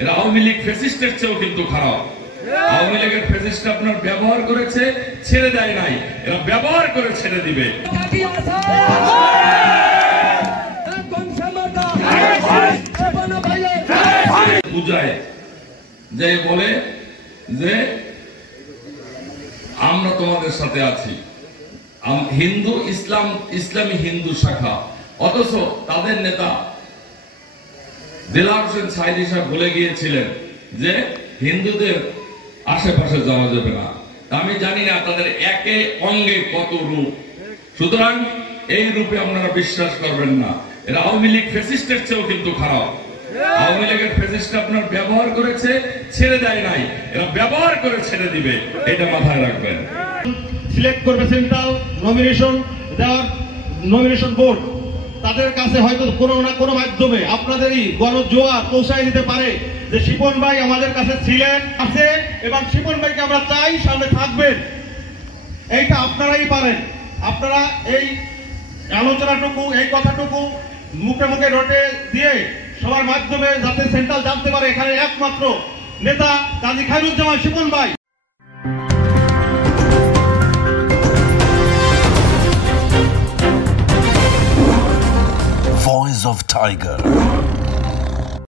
এরা আওয়ামী লীগ ফ্যাসিস্টের চেয়েও কিন্তু খারাপ। আওয়ামী লীগের ফ্যাসিস্ট আপনার ব্যবহার করেছে, ছেড়ে দেয় নাই, এরা ব্যবহার করে ছেড়ে দিবে। বুঝায় যে বলে যে আমরা তোমাদের সাথে আছি, হিন্দু ইসলামী হিন্দু শাখা, অথচ তাদের নেতা দেলাওয়ার হোসেন সাঈদী সাহেব বলে গিয়েছিলেন যে হিন্দুদের আশেপাশে যাওয়া যাবে না। আমি জানি না তাদের একে অঙ্গে কত রূপ, সুতরাং এই রূপে আপনারা বিশ্বাস করবেন না। এরা আওয়ামী লীগ ফ্যাসিস্টের চেয়েও কিন্তু খারাপ। আওয়ামী লীগের ফ্যাসিস্ট আপনার ব্যবহার করেছে, ছেড়ে দেয় নাই, এরা ব্যবহার করে ছেড়ে দিবে, এটা মাথায় রাখবেন। সিলেক্ট করবে সেন্ট্রাল নমিনেশন বোর্ড, তাদের কাছে হয়তো কোনো না কোনো মাধ্যমে আপনাদেরই গণজোয়ার পৌঁছায় দিতে পারে যে শিপন ভাই আমাদের কাছে ছিলেন, আছে, এবং শিপন ভাইকে আমরা চাই, সামনে থাকবেন। এইটা আপনারাই পারেন। আপনারা এই আলোচনাটুকু, এই কথাটুকু মুখে মুখে রটে দিয়ে সবার মাধ্যমে যাতে সেন্ট্রাল জানতে পারে এখানে একমাত্র নেতা কাজী খায়রুজ্জামান শিপন ভাই। Voice of Tiger.